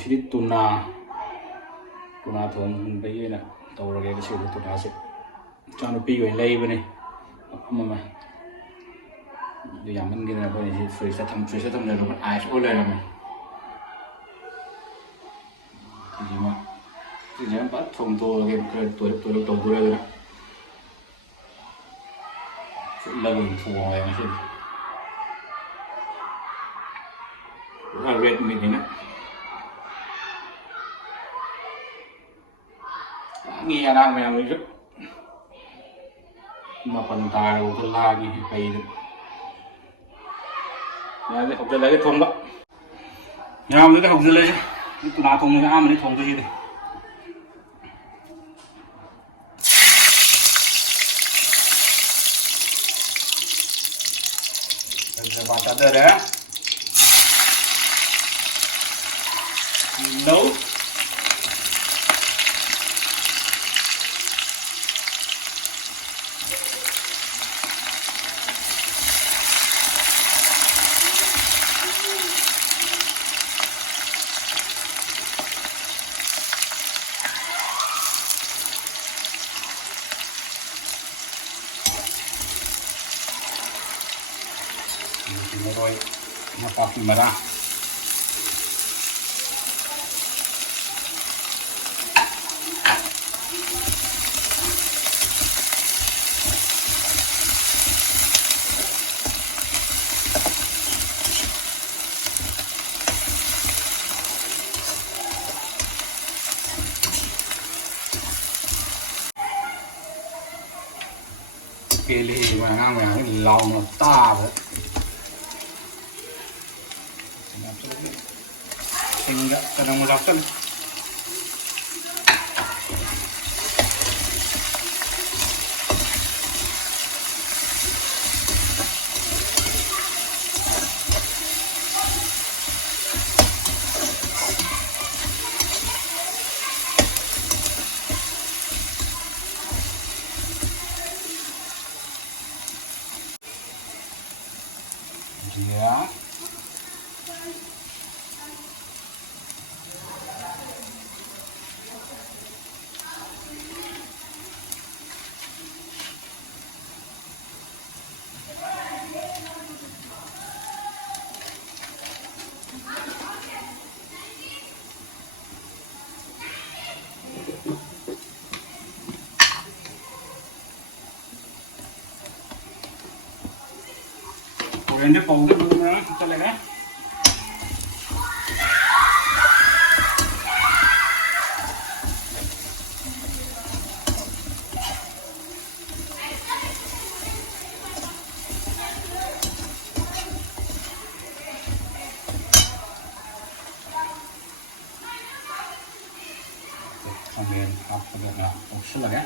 ꯉꯁꯤꯗꯤ ꯇꯨꯅꯥ ꯊꯣꯡꯕꯒꯤ ꯑꯣꯏꯅ ꯇꯧꯔꯒꯦ ꯉꯁꯤꯗꯤ ꯇꯨꯅꯥꯁꯦ ꯏꯆꯥꯅꯨꯄꯤꯒꯤ ꯑꯣꯏꯅ ꯂꯩꯕꯅꯦ ꯃꯐꯝ ꯑꯃ ꯑꯗꯨ ꯌꯥꯝꯃꯟꯈꯤꯗꯅ ꯑꯩꯈꯣꯏꯅ ꯁꯤ ꯐ꯭ꯔꯤꯖꯇ ꯊꯝꯖꯜꯂꯒ ꯑꯥꯏꯁ ꯑꯣꯏ ꯂꯩꯔꯝꯃꯦ ꯁꯤꯁꯤꯃ ꯐꯖꯅ ꯊꯣꯡꯗꯣꯛꯑꯒꯦ ꯈꯔ ꯇꯣꯏꯔꯞ ꯇꯧꯗꯣꯔꯦꯗꯅ ꯐꯨꯠꯂꯒ ꯑꯗꯨꯝ ꯊꯣꯡꯉꯦ ꯉꯁꯤꯗꯤ pura red meat ini lagi anak yang itu makan tahu tu lagi kayak itu ya deh hotel lagi thong bak ya mình cái hotel lagi itu na thong ni am ni thong tu sih deh baca deh ya nấu rồi nó có gì mà ra cái ly mà ngang này cái lòng nó to rồi enggak kadang melakukan ya Ini powder dulu kita lihat ya. Sambil agak usul lah ya.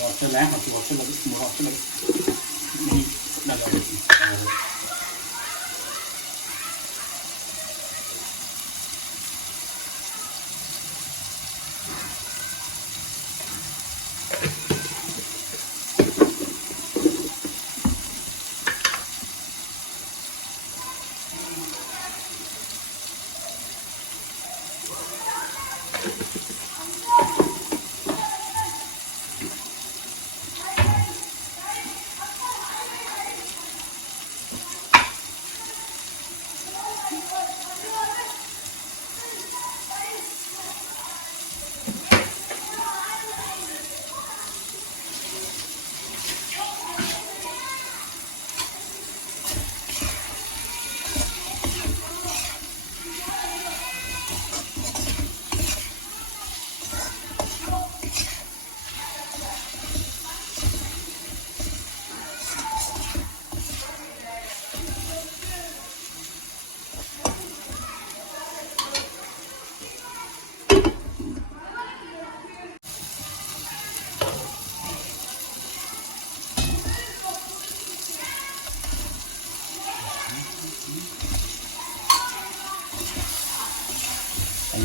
Hotel lah, hotel lagi, semua hotel lagi. Ini dah ada.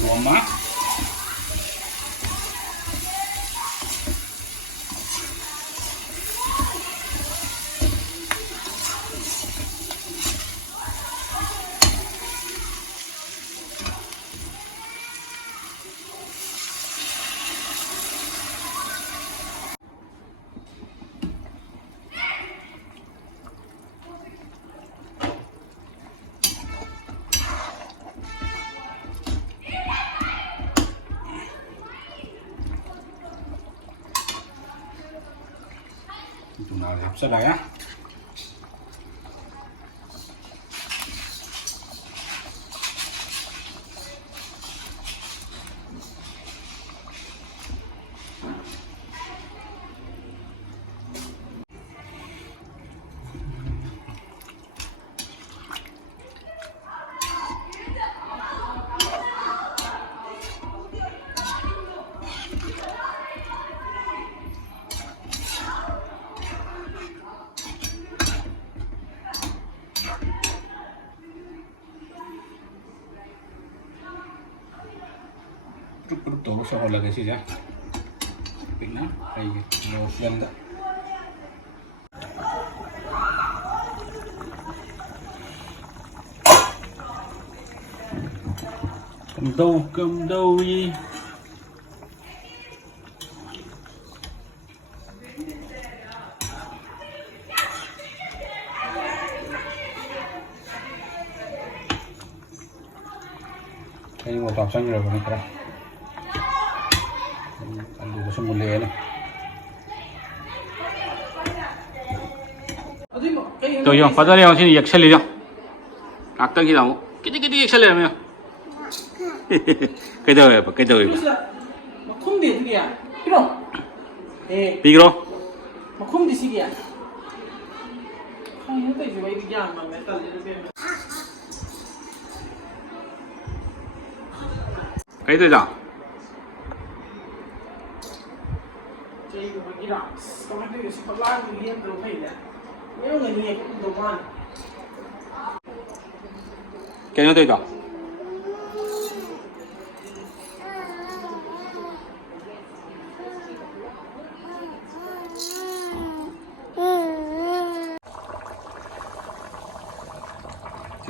엄마? Chúng nó đẹp rất đấy á. Lúc sau là cái gì vậy? Bình á, hay một lần đó. Cầm đâu đi. Đây một tọt xanh rồi này các ăn đủ xong một lề này. Tôi dùng phát ra đây xin Excel đi đâu? Các tăng khi nào? Cái Excel này không? cái đâu vậy? Mà không để gì à? Piro. Piro. Mà không để gì à? Không thấy gì vậy cái mà người ta lấy được. Cái gì đó? Chơi cái gì đó? Có mấy cái sắp lại mình liên tục phải đấy. Nếu người nghe cũng đồ ngon. Cái gì đó?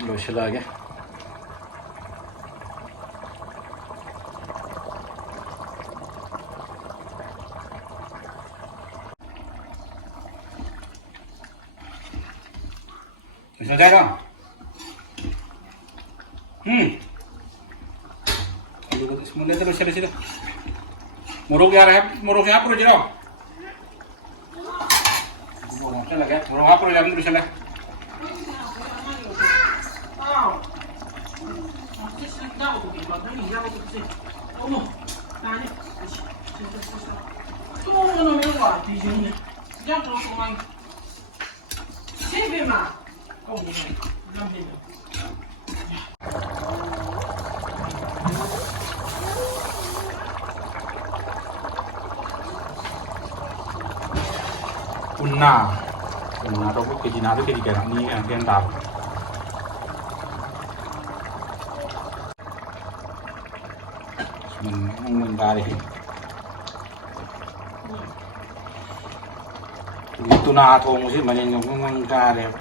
Loşilage. Bisa jalan. Semuanya terus sini. Muruk ya rep, muruknya apa aja dong? Muruknya lagi, muruk apa aja terus sini. 어머, 나니. 또 먹는 놈이 와, 뒤지네. 그냥 그렇구만. 세 배만. 어머, 남편이. Punna đâu có cái gì nào cái gì cả ni đen tàu. Mình ra đi. Tuna thùng chứ mà nhìn không ra đẹp.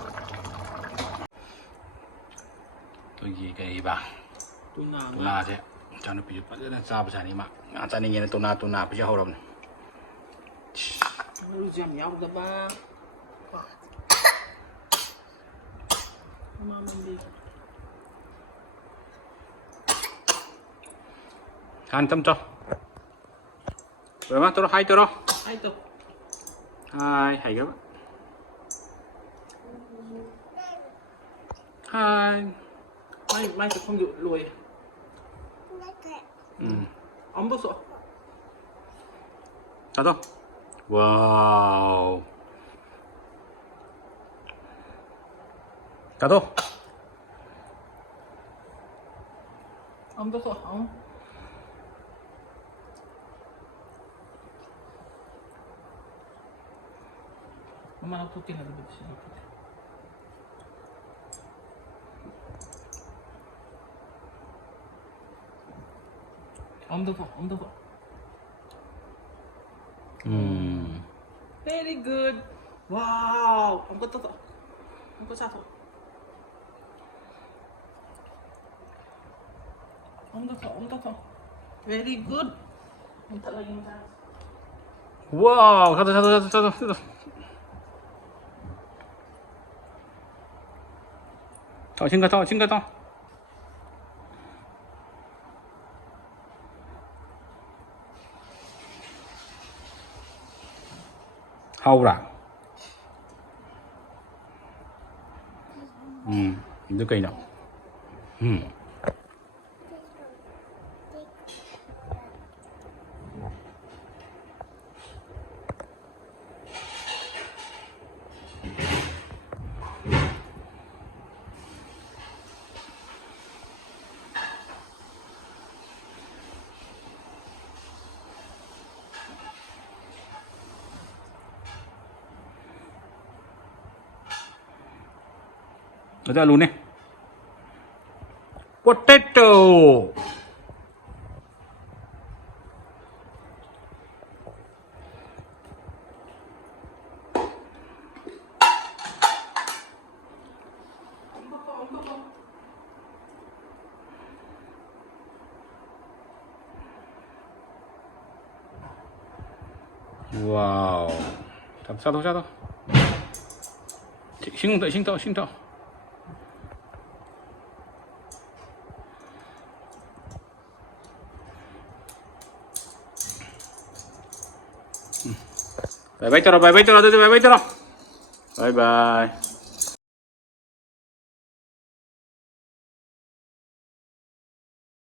Tôi gì cái bà. Tuna chứ. Cho nó bị bắt nó ra bây giờ mà. Anh nhìn nghe tuna bây giờ hầu rồi. Lu jam ya udah ba. Mama đi. 한 점 줘. 얼마 떨어? 하이 떨어? Ai tục. 하이 các bạn. 하이. Mai sẽ không được lùi. Ống bớt sọ. 가도. 와우. 가도. Ống bớt sọ, ống. 엄마랑 토끼 하는 거지. 엄더 Very good. Wow, 엄거 떴어. 엄거 차서. 엄더 더. Very good. minta lagi minta. 와우, satu. 싱가터. 하우라. itu kayak nak. Ada lu nih. Potato. Wow. Satu. 싱터. 바이바이 떨어. 바이바이.